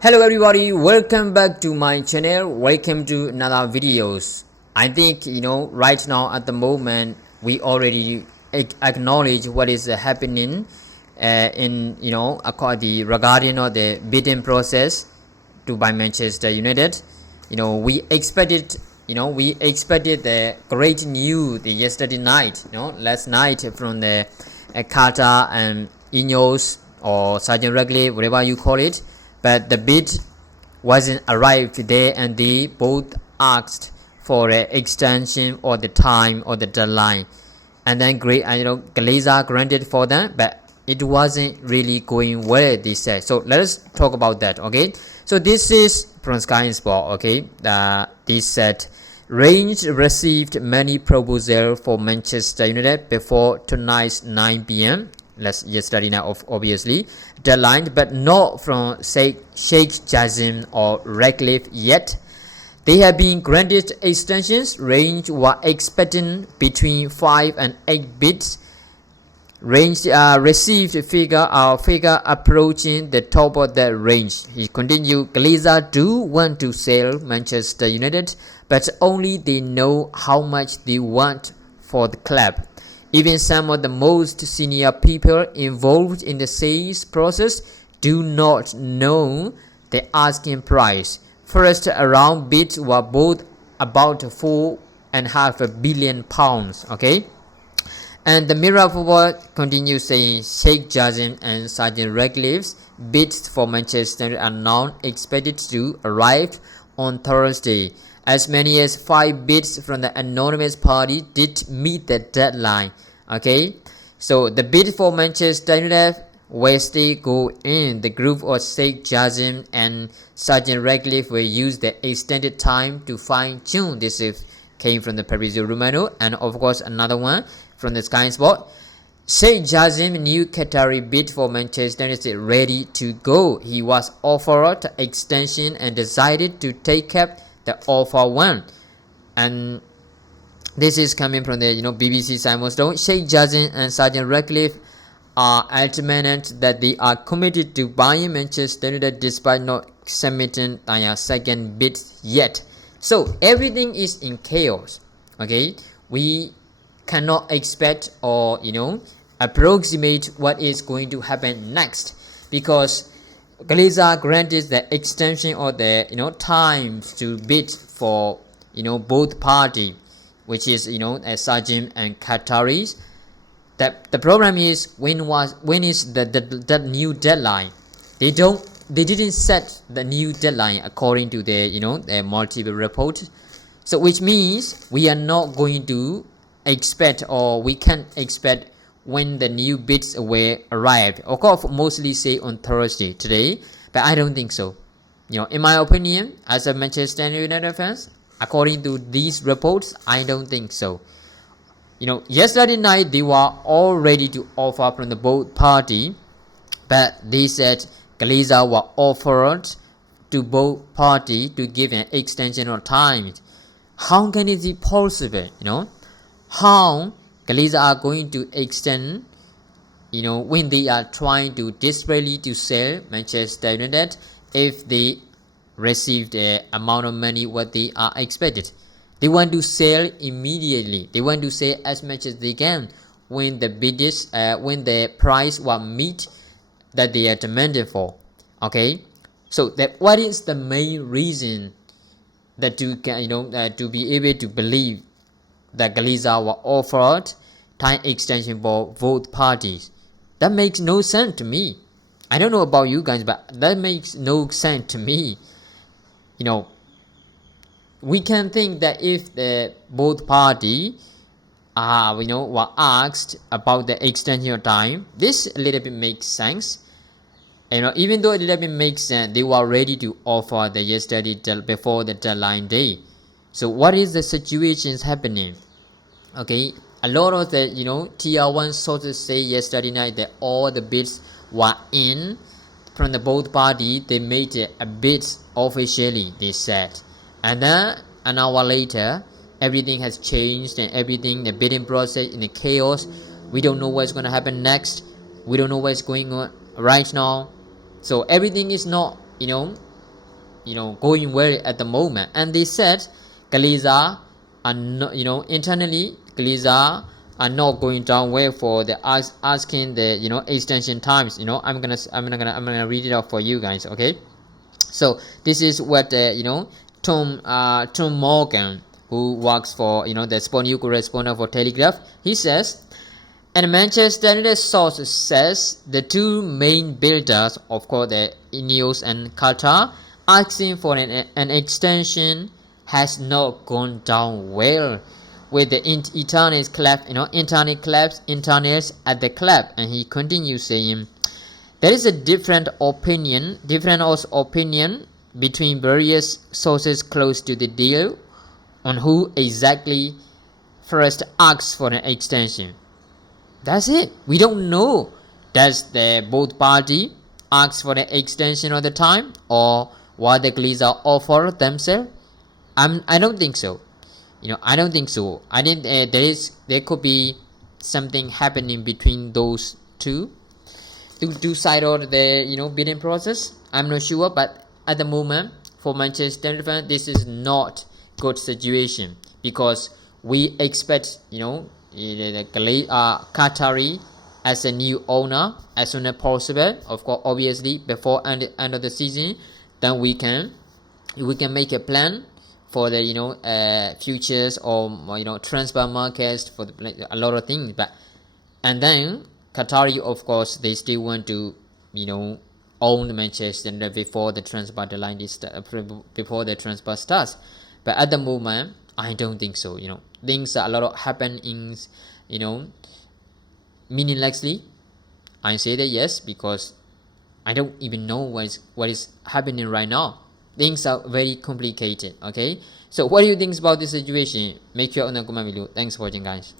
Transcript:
Hello everybody, welcome back to my channel. Welcome to another videos. I think right now at the moment we already acknowledge what is happening in regarding the bidding process to buy Manchester United. We expected the great news yesterday night. Last night from the Qatar and Ineos or Sergeant Regley, whatever you call it. But the bid wasn't arrived there, and they both asked for an extension or the time or the deadline, and then Glazer granted for them, but it wasn't really going well, they said. So let us talk about that. Okay, so this is from Sky Sport. Okay, this said Range received many proposals for Manchester United before tonight's 9 p.m. Yesterday night, obviously deadline, but not from Sheikh Jassim or Radcliffe yet. They have been granted extensions. Range were expecting between 5 and 8 bids. Range received figure approaching the top of that range. He continued, Glazer do want to sell Manchester United, but only they know how much they want for the club. Even some of the most senior people involved in the sales process do not know the asking price. First round bids were both about £4.5 billion. Okay, and the Mirror Football continues saying Sheikh Jassim and Sergeant Radcliffe's bids for Manchester are now expected to arrive on Thursday. As many as 5 bids from the anonymous party did meet the deadline. Okay, so the bid for Manchester United, where they go in, the group of Sheikh Jassim and Sergeant Radcliffe will use the extended time to fine-tune. This came from the Fabrizio Romano, and of course another one from the Sky Sport. Sheikh Jassim new Qatari bid for Manchester United ready to go. He was offered extension and decided to take up the offer one, and this is coming from the BBC Simon Stone. Sheikh Jassim and Sergeant Radcliffe are adamant that they are committed to buying Manchester United despite not submitting their second bid yet. So everything is in chaos. Okay, we cannot expect or approximate what is going to happen next, because Glazer granted the extension or the times to bid for both parties, which is Sajim and Qataris. The problem is when is the new deadline? They didn't set the new deadline according to the multiple reports. So which means we are not going to expect, or we can't expect when the new bids will arrive. Of course, mostly say on Thursday today, but I don't think so. In my opinion, as a Manchester United fans, according to these reports, I don't think so. Yesterday night they were all ready to offer from the both party, but they said Glazer were offered to both party to give an extension of time. How can it be possible? How Glazer are going to extend when they are trying to desperately to sell Manchester United if they receive the amount of money what they are expected. They want to sell immediately. They want to sell as much as they can when the bids when the price will meet that they are demanded for. Okay, so what is the main reason that you can to be able to believe that Glazer were offered time extension for both parties? That makes no sense to me. I don't know about you guys, but that makes no sense to me. We can think that if the both party were asked about the extension of time, this a little bit makes sense. Even though a little bit makes sense, they were ready to offer the yesterday before the deadline day. So what is the situations happening? Okay, a lot of the tier 1 sources say yesterday night that all the bids were in from the both party. They made a bid officially, they said, and then an hour later everything has changed, and everything, the bidding process in the chaos. We don't know what's going to happen next. We don't know what's going on right now. So everything is not going well at the moment, and they said Glazers are not, internally Glazers are not going down well for the asking the extension times. I'm gonna read it out for you guys. Okay, so this is what Tom Morgan, who works for the sport news correspondent for Telegraph, he says. And Manchester United source says the two main builders, of course, the Ineos and Qatar, asking for an extension has not gone down well with the internal internals at the club. And he continues saying, there is a different opinion between various sources close to the deal on who exactly first asks for an extension. That's it. We don't know. Does the both party ask for the extension of the time, or what the Glazers offer themselves? I don't think so. I don't think so. I think there could be something happening between those two side of the bidding process. I'm not sure, but at the moment for Manchester United, this is not good situation, because we expect Qatari as a new owner as soon as possible. Of course, obviously before end of the season, then we can make a plan for the futures or transfer markets for a lot of things. But and then Qatari, of course, they still want to own Manchester United before the transfer deadline before the transfer starts. But at the moment, I don't think so. Things are a lot of happenings, meaninglessly. I say that yes, because I don't even know what is happening right now. Things are very complicated. Okay, so what do you think about this situation? Make your own comment below. Thanks for watching, guys.